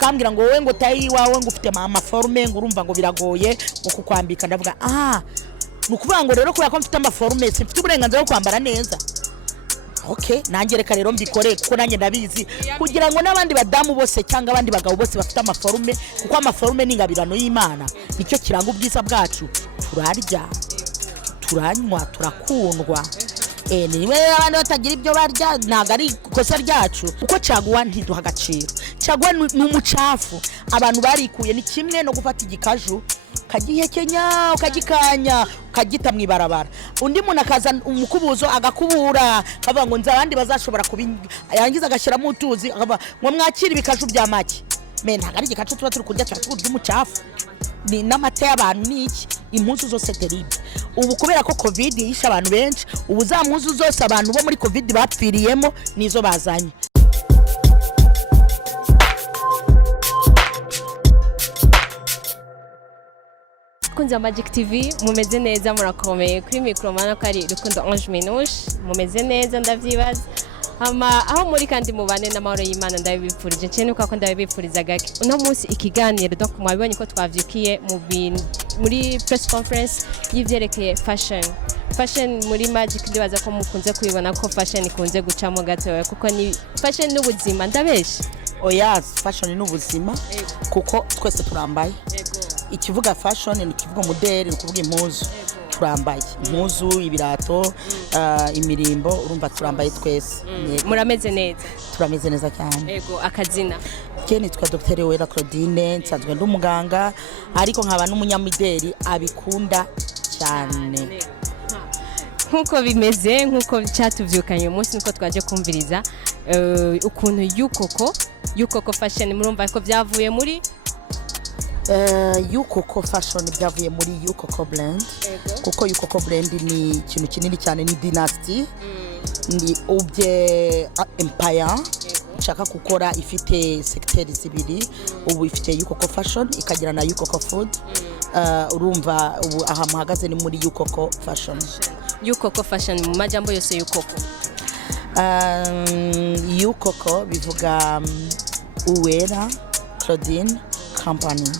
kambwira ngo wowe ngo tayi wawe ngo ufite amaforume ngo urumva ngo biragoye ngo kukwambika ndavuga nukuvuga ngo rero kubera ko mfite amaforume sifite uburenganzira bwo kwambara neza. Okay, nanjye reka rero mbikore kuko nanjye ndabizi kugira ngo n'abandi badamu bose cyangwa abandi bagabo bose bafite amaforume, kuko amaforume ni ingabirano y'Imana, nicyo kiranga ubwiza bwacu. Turarya, turanywa, turakundwa. Niwe abandi batagira ibyo barya ntago ari kosa ryacu, kuko caguwa ntiduha agaciro. Caguwa ni umucafu abantu barikuye, ni kimwe no gufata igikaju kagihekenya ukagikanya ukagita mwibarabara, undi muntu akaza umukubuzo agakubura kavuga ngo nza abandi bazashobora yangiza agashyira mu tuzi ngo mwakira ibikaju bya make. Ntago ari igikacu tuba turi kurya cyangwa umucafu, ni n'amata y'abantu n'iki, impuzu zose terrible. Ubu kubera ko covid yisha abantu benshi, ubu za mpuzu zose abantu bo muri covid bapfiriyemo nizo bazanye. Kunza Magic TV mumeze neza murakomeye, kuri micro mana ko ari Rukundo Ange Minouche, mumeze neza ndavyibaza. Aho muri kandi mubane n'amahoro y'Imana ndabibipfurije cyane, uko ko ndabibipfuriza gake. Uno munsi ikiganiro donc mwabibonye ko twavyukiye muri press conference y'ivyerekeye fashion muri Magic. Ndibaza ko mukunze kwibona ko fashion ikunze gucamo gato, kuko ni fashion n'ubuzima ndabeshe. Oya, fashion n'ubuzima kuko twese turambaye. Ikivuga fashion ni kivuga modeli, ni kuvuga impuzu. Turambaye impuzu, ibirato, imirimbo, urumva turambaye twese. Murameze neza? Turameze neza cyane. Yego, akazina? Kene twa Dr. Wera Claudine, nsanzwe ndi umuganga ariko nkaba n'umunyamideli abikunda cyane. Nkuko bimeze, nkuko cyatuvyukanye umunsi niko twaje kumviriza ukuntu yukoko fashion murumva ko byavuye muri Yukoko fashion byavuye muri Yukoko brand. Kuko Yukoko brand ni ikintu kinini cyane, ni dynasty, ni obye empire nshaka gukora, ifite secteur zibiri. Ubu ifite Yukoko fashion ikagira na Yukoko food. Urumva ubu aha muhagaze ni muri Yukoko fashion. Yukoko fashion mu majambo yose Yukoko. Yukoko bivuga Uwera Claudine company.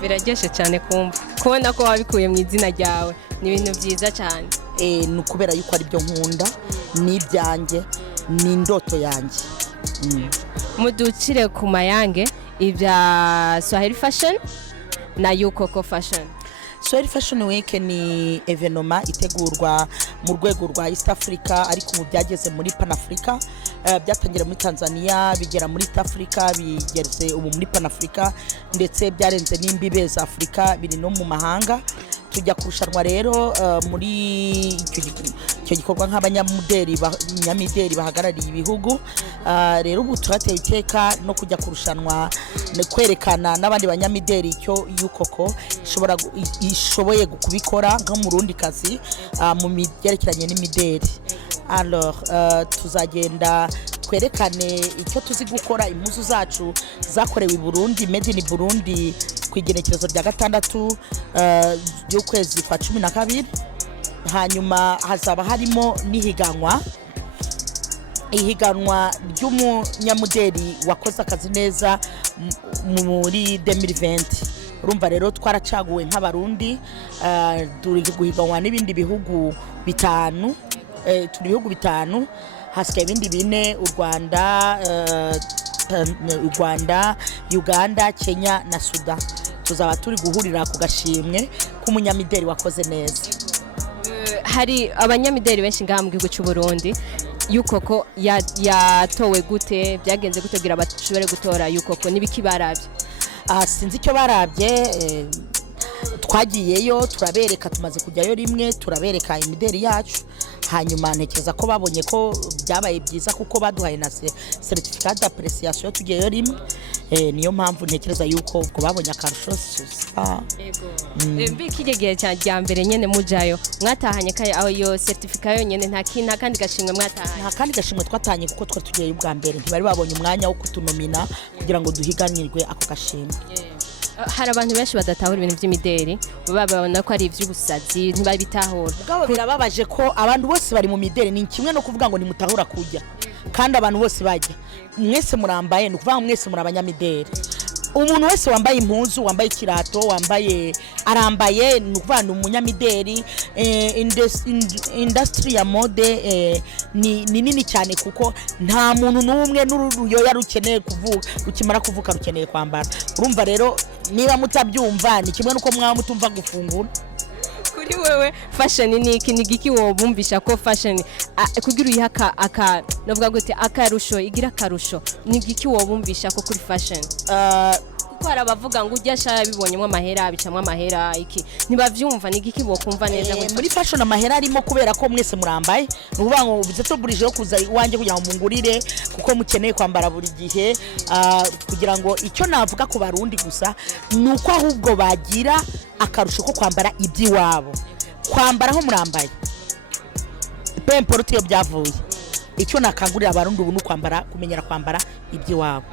Biraryoshe cyane kumva kubona ko wabikuye mu izina ryawe, ni ibintu byiza cyane. Nukubera yuko ari byo nkunda, ni ibyanjye, ni indoto yanjye. Muducire ku mayange ibya Swahili fashion na Yukoko fashion. Swahili Fashion Week ni evenoma itegurwa mu rwego rwa East Africa, ariko mu byageze muri Pan Africa. Byatangira muri Tanzania bigera muri East Africa, bigeze ubu muri Pan Africa, ndetse byarenze n'imbibe za Africa, biri no mu mahanga. Tujya kurushanwa rero muri icyo gikorwa nk'abanyamideli bahagarariye ibihugu. Rero ubu turateye iteka no kujya kurushanwa, kwerekana n'abandi banyamideli icyo Yukoko ishoboye kubikora nko mu rundi kazi mu byerekeranye n'imideli. Alors tuzagenda twerekane icyo tuzi gukora, impuzu zacu zakorewe i Burundi, made in Burundi, ku igenekerezo rya 6 y'ukwezi kwa 12. Hanyuma hazaba harimo n'ihiganwa ry'umunyamudeli wakoze akazi neza muri 2020. Urumva rero twaracaguwe nk'abarundi, turi guhiganwa n'ibindi bihugu bitanu. Turi bihugu bitanu, hasigaye ibindi 4: u Rwanda, Uganda, Kenya na Sudan. Tuzaba turi guhurira ku gashimwe k'umunyamideli wakoze neza. Hari abanyamideli benshi ngaha mu gihugu cy'u Burundi. Yukoko yatowe gute, byagenze gute kugira bashobore gutora Yukoko, nibiki barabye? Sinzi icyo barabye. Twagiyeyo turabereka, tumaze kujyayo rimwe turabereka imideli yacu, hanyuma ntekereza ko babonye ko byabaye byiza kuko baduhaye na certificat d'appréciation tugiyeyo rimwe. Niyo mpamvu ntekereza yuko ubwo babonye akarusho. Kigegiye cya mbere nyene mujayo mwatahanye kaye aho yo certificat yonyene, nta kandi gashimwe mwatahanye? Nta kandi gashimwe twatahanye kuko twari tugiyeyo ubwa mbere, ntibari babonye umwanya wo kutunomina kugira ngo duhiganirwe ako gashimwe. Hari abantu benshi badatahura ibintu by'imideli, babona ko ari iby'ubusazi, ntibabitahura. Birababaje ko abantu bose bari mu mideli, ni kimwe no kuvuga ngo ni mutahura kujya. kandi abantu bose bajya mwese murambaye ni ukuvuga mwese muri abanyamideli umuntu wese wambaye impuzu wambaye ikirato wambaye arambaye ni ukuvuga ni umunyamideli industry ya mode ni nini cyane kuko nta muntu n'umwe n'uruyoya rukeneye kuvuka rukimara kuvuka rukeneye kwambara urumva rero niba mutabyumva ni kimwe nuko mwaba mutumva gufungura kuri wewe fashion ni iki wobumbisha ko fashion kugira uyihaka novuga gute akarusho igira akarusho ni iki wobumbisha ko kuri fashion kuko harabavuga ngo ujya shara bibonyemo amahera bicamwe amahera iki ntibavyumva ni iki bokumva neza muri fashion amahera arimo kubera ko mwese murambaye nukuvuga ngo uvuze to burije yo kuza iwanje kugira ngo mungurire kuko mukeneye kwambara buri gihe kugira ngo icyo navuga ku barundi gusa nuko ahubwo bagira akarusho ko kwambara iby'iwabo kwambara aho murambaye pemporte yo byavuye icyo nakangurira abarundi ubu nukwambara kumenyera kwambara iby'iwabo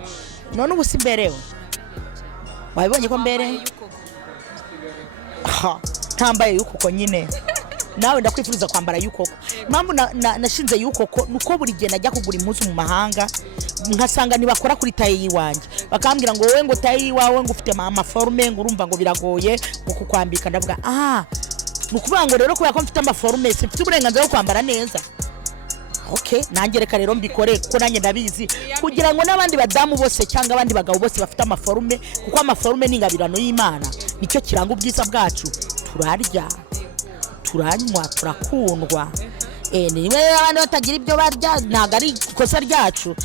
none ubu simberewe wabibonye ko mbere ntambaye y'ukoko nyine nawe ndakwifuriza kwambara y'ukoko impamvu nashinze y'ukoko nuko buri gihe najya kugura impuzu mu mahanga nkasanga ntibakora kuri taye y'iwanjye bakambwira ngo wowe ngo taye y'iwawe ngo ufite amaforume ngo urumva ngo biragoye ngo kukwambika ndavuga ni ukuvuga ngo rero kubera ko mfite amaforume mfite uburenganzira bwo kwambara neza nanjye reka rero mbikore kuko nanjye ndabizi kugira ngo n'abandi badamu bose cyangwa abandi bagabo bose bafite amaforume kuko amaforume ni ingabirano y'Imana nicyo kiranga ubwiza bwacu turarya turanywa turakundwa niwe abandi batagira ibyo barya ntabwo ari ikosa ryacu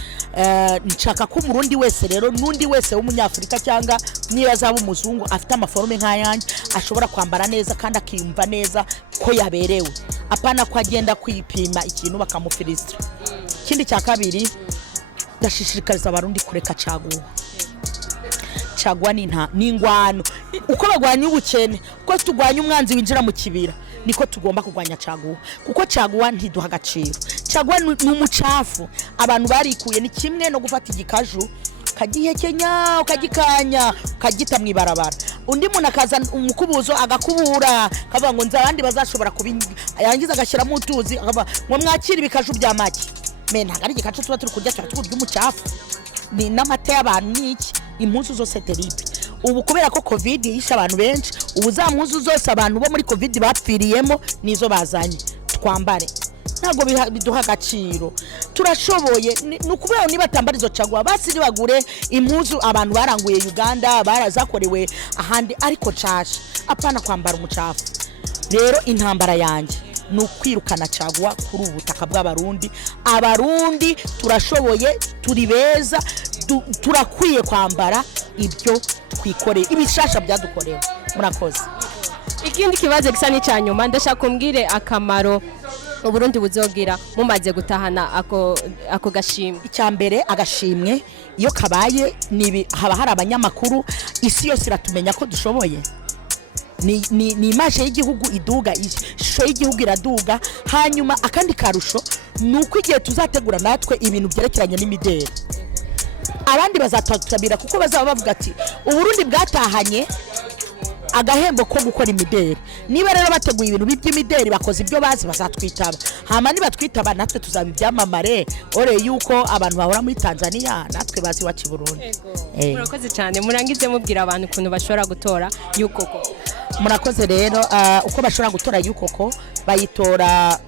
nshaka ko umurundi wese rero n'undi wese w'umunyafurika cyangwa niba azaba umuzungu afite amaforume nk'ayanjye ashobora kwambara neza kandi akiyumva neza ko yaberewe apana ko agenda kwipima ikintu bakamufilistra ikindi cya kabiri ndashishikariza abarundi kureka caguwa ni ingwano uko bagwanya ubukene uko tugwanya umwanzi winjira mu kibira niko tugomba kugwanya caguwa kuko caguwa ntiduha agaciro caguwa ni umucafu abantu barikuye ni kimwe no gufata igikaju ukagihekenya ukagikanya ukagita mu ibarabara undi muntu akaza umukubuzo agakubura akavuga ngo nzi abandi bazashobora yangiza agashyiramo utuzi akavuga ngo mwakire ibikaju bya make ntabwo ari igikaju tuba turi kurya turya umucafu ni n'amata y'abantu n'iki impuzu zose terrible ubu kubera ko covid yishe abantu benshi ubu za mpuzu zose abantu bo muri covid bapfiriyemo nizo bazanye twambare ntabwo biduha agaciro turashoboye nukubera niba tambara izo caguwa basi bagure impuzu abantu baranguye Uganda barazakorewe ahandi ariko casha apana kwambara umucafu rero intambara yanjye nukwirukana caguwa kuri ubutaka bw'abarundi abarundi turashoboye turi beza turakwiye kwambara ibyo twikoreye ibishasha byadukorewe murakoze ikindi kibazo gisa n'icyanyuma ndashaka kumbwire akamaro uburundi buzogira mumaze gutahana ako gashimwe icyambere agashimwe iyo kabaye haba hari abanyamakuru isi yose iratumenya ko dushoboye ni image y'igihugu iduga ishusho y'igihugu iraduga hanyuma akandi karusho nuko igihe tuzategura natwe ibintu byerekeranye n'imideli abandi bazatatabira kuko bazaba bavuga ati uburundi bwatahanye agahembo ko gukora imideli niba rero bateguye ibintu by'imideli bakoze ibyo bazi bazatwitaba hama niba twitaba natwe tuzaba ibyamamare ore yuko abantu bahora muri Tanzania natwe bazi wacu Burundi murakoze cyane murangize mubwira abantu ukuntu bashobora gutora y'ukoko murakoze rero uko bashobora gutora y'ukoko bayitora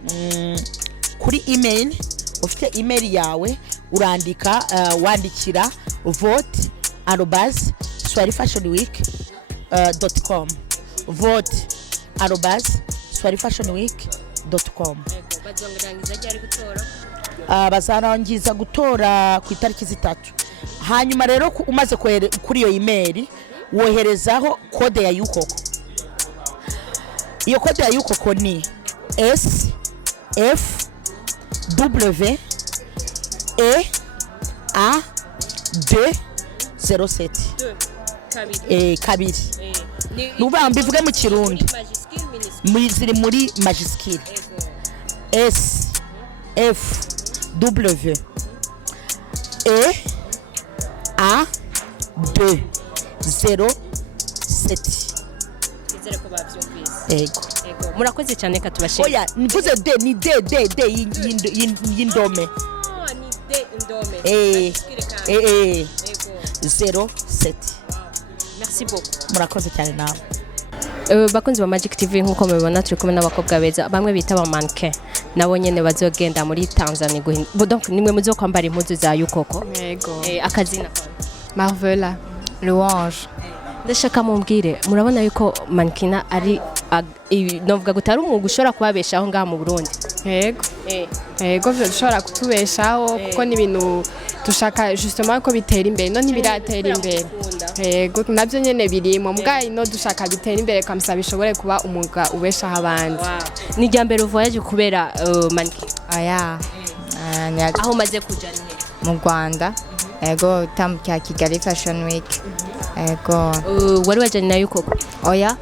kuri email ufite email yawe urandika wandikira vote@swarifashionweek.com vote@swarifashionweek.com bazarangiza gutora ku itariki 3 hanyuma rero umaze kuri iyo email woherezaho kode ya y'ukoko iyo kode ya y'ukoko ni SFWA207 kabiri nuba mbivuge mu kirundi ziri muri magiskiri SFWA207 murakoze cyane katubashimye oya nivuze de ni de y'indome indome eh 07. merci beaucoup murakoze cyane nawe. bakunzi ba Magic TV nkuko mubibona turi kumwe n'abakobwa beza bamwe bita ba mannequin nabo nyene bazogenda muri Tanzania donc nimwe muzo kwambara impuzu za yukoko. Yego. Akazina Marvela Louange. ndashaka mumbwire murabona yuko mannequin ari novuga gutari umwuga ushobora kubabeshaho ngaha mu Burundi. Yego. Yego bishobora kutubeshaho kuko ni ibintu dushaka justement ko bitera imbere no ntibiratera imbere. Yego nabyo nyene birimo mbwa ino dushaka bitera imbere kamsa bishobore kuba umwuga ubeshaho abandi. Ni ryambere voyage kubera mannequin. Aya aho maze kuja mu Rwanda. Yego tambya Kigali Fashion Week. Yego wari wajanye nayo koko? Oya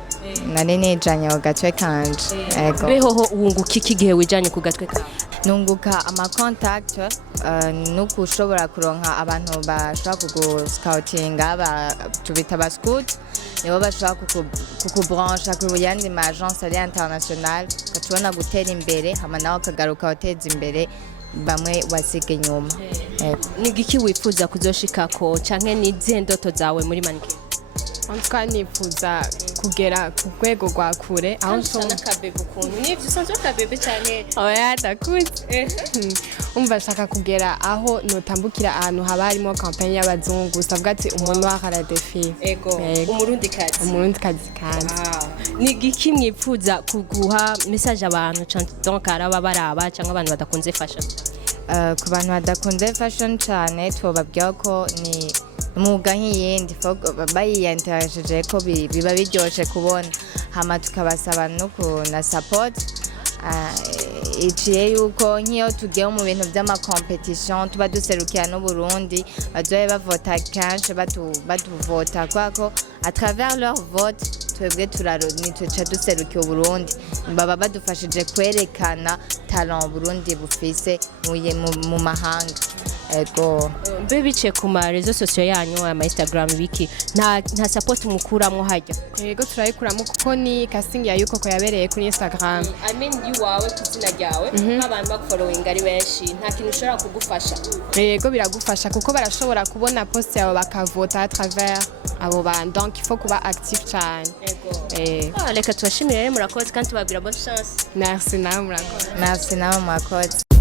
nari nejanye ku gatwe kanje. Yego behoho wunguka iki gihe wijanye ku gatwe kanje? nunguka ama contact nuko ushobora kuronka abantu bashobora kuguscoutinga tubita ba scout nibo bashobora kukubrancha ku yandi ma agence ari international gatubona gutera imbere hama nawe kagaruka wateza imbere bamwe wasiga inyuma. Ni giki wifuza kuzoshikako canke ni zendoto zawe muri mannequin? Antuka nifuza kugera ku rwego rwa kure aho nshobora kabebe ukuntu nivyo usanzwe kabebe cyane. Oya ndakuze umva shaka kugera aho notambukira ahantu haba harimo campagne y'abazungu usabwa ati umuntu wa Karabaye. Ego umurundi kazi kandi ni giki mwifuza kuguha message abantu donc araba baraba cyangwa abantu badakunze fashion? Ku bantu badakunze fashion cyane twobabwira ko ni umwuga nk'iyindi bayiyantaje ko biba biryoshe kubona hama tukabasaba no kuna support iciye yuko nk'iyo tugiye mu bintu by'ama competition tuba duserukira no Burundi bazoye bavota kenshi batuvota kwako à travers leur vote twebwe nitwe duserukiye Burundi baba badufashije kwerekana talent Burundi bufise mu mahanga. Ego mbe bice ku ma réseaux sociaux yanyu ama Instagram biki nta support mukuramo hajya? Yego turayikuramo kuko ni casting ya yuko yabereye kuri Instagram. I mean you wawe kuzina ryawe nk'abantu bafollowing ari benshi nta kintu ushobora kugufasha? Yego biragufasha kuko barashobora kubona post yawe bakavota à travers abo bantu donc il faut kuba actif cyane. Reka tubashimire murakoze kandi tubabwira bonne chance. Merci nawe murakoze. Merci nawe murakoze.